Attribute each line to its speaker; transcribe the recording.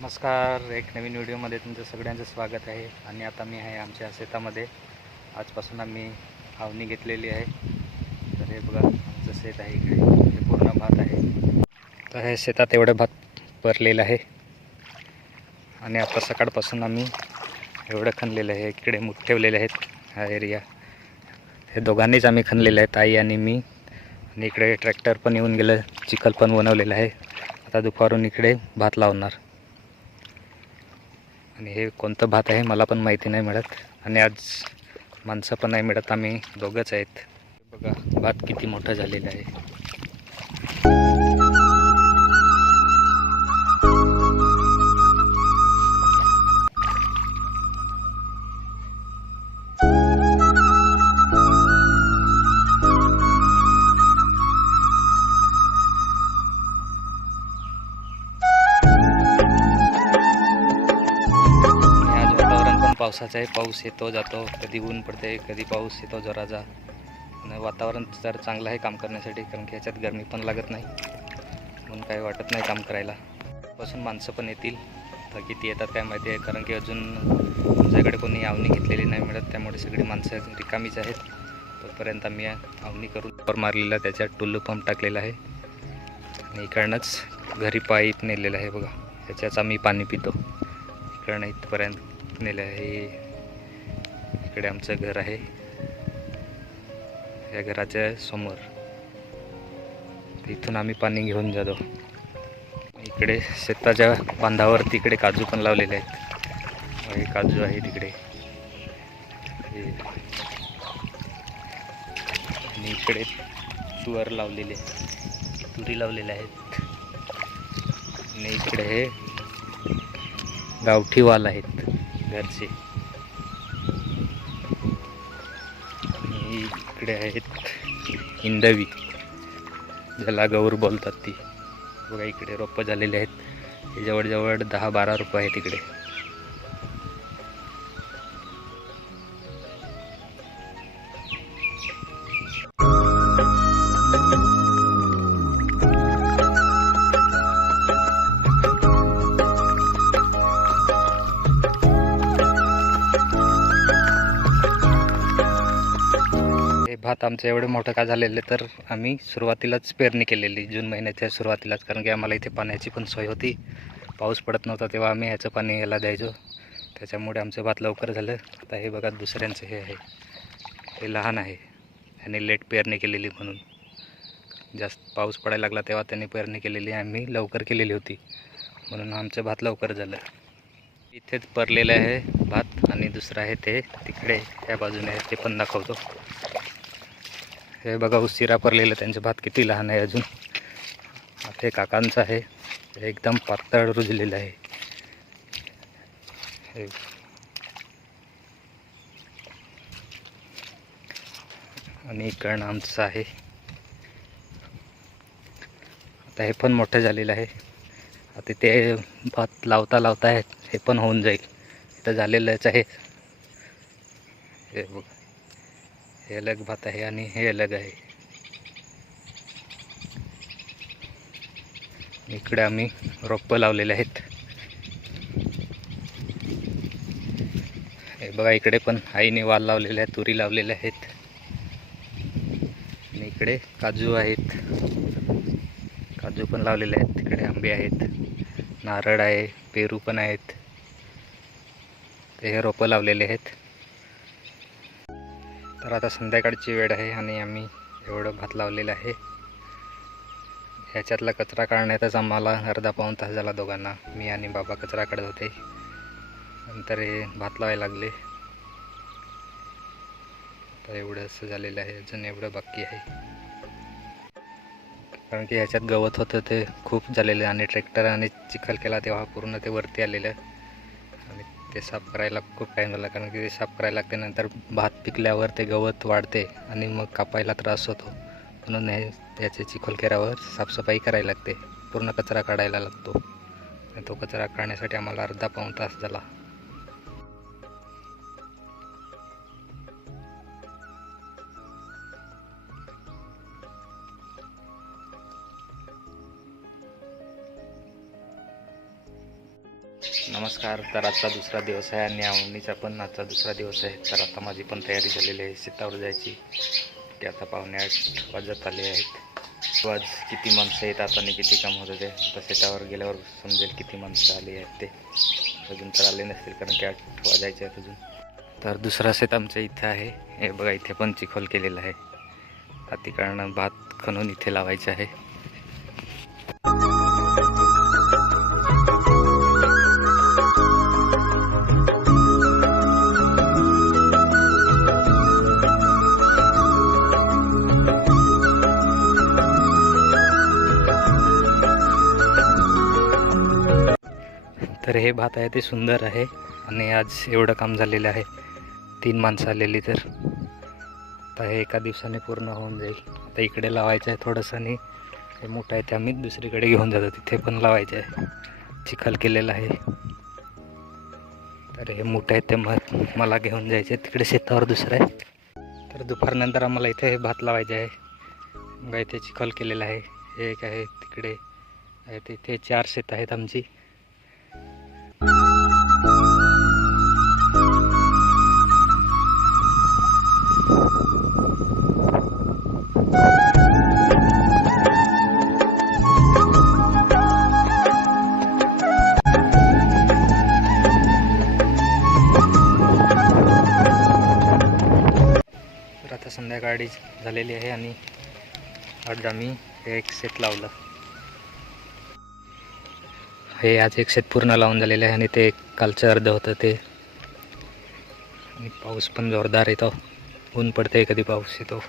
Speaker 1: नमस्कार एक नवीन व्हिडिओमध्ये तुमचं सगळ्यांचं स्वागत आहे. आणि आता मी आहे आमच्या शेतामध्ये. आजपासून आम्ही आवनी घेतलेली आहे. तर हे बघा आमचं शेत आहे इकडे. हे पूर्ण भात आहे. तर हे शेतात एवढं भात भरलेलं आहे. आणि आता सकाळपासून आम्ही एवढं खणलेलं आहे. इकडे मूठ ठेवलेले आहेत हा एरिया हे दोघांनीच आम्ही खणलेले आहेत आई आणि मी. आणि इकडे ट्रॅक्टर पण येऊन गेलं चिखल पण बनवलेलं आहे. आता दुपारून इकडे भात लावणार. आणि हे कोणतं भात आहे मला पण माहिती नाही मिळत. आणि आज माणसं पण नाही मिळत. आम्ही दोघंच आहेत. बघा भात किती मोठं झालेलं आहे. पावसाचाही आहे पाऊस येतो जातो. कधी ऊन पडते कधी पाऊस येतो जराचा आणि वातावरण जर चांगलं आहे काम करण्यासाठी कारण की ह्याच्यात गरमी पण लागत नाही. म्हणून काही वाटत नाही काम करायला. पासून माणसं पण येतील. तर किती येतात काय माहिती आहे कारण की अजून आमच्याकडे कोणी आवनी घेतलेली नाही मिळत त्यामुळे सगळी माणसं रिकामीच आहेत. तोपर्यंत आम्ही आवनी करून वर मारलेला त्याच्यात टुल्लू पंप टाकलेला आहे. आणि इकडनंच घरी पाईप नेलेलं आहे बघा. त्याच्याच आम्ही पाणी पितो. इकडनं इथपर्यंत नेलं आहे. इकडे आमचं घर आहे. या घराच्या समोर. इथून आम्ही पाणी घेऊन जातो. इकडे शेताच्या बांधावर तिकडे काजू पण लावलेले आहेत. हे काजू आहे तिकडे हे. आणि इकडे तुवर लावलेले तुरी लावलेल्या आहेत. आणि इकडे हे गावठी वाल आहेत. घरचे. आणि इकडे आहेत हिंदवी ज्याला गौर बोलतात ती. बघा इकडे रोपं झालेले आहेत. हे जवळजवळ दहा बारा रुपये आहेत इकडे. भात आमचं एवढं मोठं का झालेलं तर आम्ही सुरुवातीलाच पेरणी केलेली जून महिन्याच्या सुरुवातीलाच. कारण की आम्हाला इथे पाण्याची पण सोय होती. पाऊस पडत नव्हता तेव्हा आम्ही ह्याचं पाणी याला द्यायचो. त्याच्यामुळे आमचं भात लवकर झालं. आता हे बघा दुसऱ्यांचं हे आहे. हे लहान आहे. आणि लेट पेरणी केलेली म्हणून. जास्त पाऊस पडायला लागला तेव्हा त्यांनी पेरणी केलेली आम्ही लवकर केलेली होती. म्हणून आमचं भात लवकर झालं. इथेच परलेलं आहे भात आणि दुसरं आहे ते तिकडे त्या बाजूने ते पण दाखवतो. हे बघा उशिरा परलेलं त्यांचं भात. किती लहान आहे अजून. हे काकांचं आहे. हे एकदम पातळ रुजलेलं आहे. हे. आणि इकडनं आमचं आहे. आता हे पण मोठं झालेलं आहे. आता ते भात लावता लावता आहे हे पण होऊन जाईल. इथं झालेलंच आहे. हे बघा. हे अलग भात आहे आणि हे अलग आहे. इकडे आम्ही रोपं लावलेले आहेत. हे बघा इकडे पण आईने वाल लावलेले आहेत तुरी लावलेल्या आहेत. आणि इकडे काजू आहेत. काजू पण लावलेले आहेत तिकडे आंबे आहेत. नारळ आहे पेरू पण आहेत. ते हे रोपं लावलेले आहेत. तर आता संध्याकाळची वेळ आहे आणि आम्ही एवढं भात लावलेलं आहे. ह्याच्यातला कचरा काढण्यातच आम्हाला अर्धा पाऊण तास झाला दोघांना. मी आणि बाबा कचरा काढत होते. नंतर हे भात लावायला लागले. तर एवढं असं झालेलं आहे. अजून एवढं बाकी आहे. कारण की ह्याच्यात गवत होतं ते खूप झालेलं आणि ट्रॅक्टर आणि चिखल केला तेव्हा पूर्ण ते वरती आलेलं. ते साफ करायला खूप टाईम झाला कारण की ते साफ करायला लागते नंतर भात पिकल्यावर ते गवत वाढते आणि मग कापायला त्रास होतो. म्हणून हे त्याचे चिखलखेरावर साफसफाई करायला लागते. पूर्ण कचरा काढायला लागतो. आणि तो कचरा काढण्यासाठी आम्हाला अर्धा पाऊण तास झाला. नमस्कार तर आजचा दुसरा दिवस आहे आणि आवणीचा पण आजचा दुसरा दिवस आहे. तर आता माझी पण तयारी झालेली आहे शेतावर जायची. ते आता पाहुणे आठ वाजत आले आहेत. आज किती माणसं येतात आणि किती काम होत होते आता शेतावर गेल्यावर समजेल किती माणसं आली आहेत ते. अजून तर आले नसतील कारण की आठ वाजायचे आहेत अजून. तर दुसरा शेत आमच्या इथे आहे. हे बघा इथे पण चिखोल केलेलं आहे. तिकडनं भात खणून इथे लावायचं आहे. तर भात आहे ते सुंदर आहे आणि आज एवढं काम झालेलं आहे. तीन माणसं आलेली तर. आता हे एका दिवसाने पूर्ण होऊन जाईल. आता इकडे लावायचं आहे थोडंसं आणि हे मोठं आहे ते आम्ही दुसरीकडे घेऊन जातो. तिथे पण लावायचं आहे. चिखल केलेलं आहे. तर हे मोठं आहे ते म मला घेऊन जायचे तिकडे शेतावर दुसरं आहे. तर दुपारनंतर आम्हाला इथे भात लावायचे आहे. मग इथे चिखल केलेलं आहे. हे एक आहे तिकडे. आहे तिथे चार शेत आहेत आमची. आता झालेली आहे आणि आज आम्ही हे एक शेत लावलं. हे आज एक शेत पूर्ण लावून झालेलं आहे आणि ते कालचं अर्ध होतं ते. आणि पाऊस पण जोरदार येतो ऊन पडते कधी पाऊस येतो.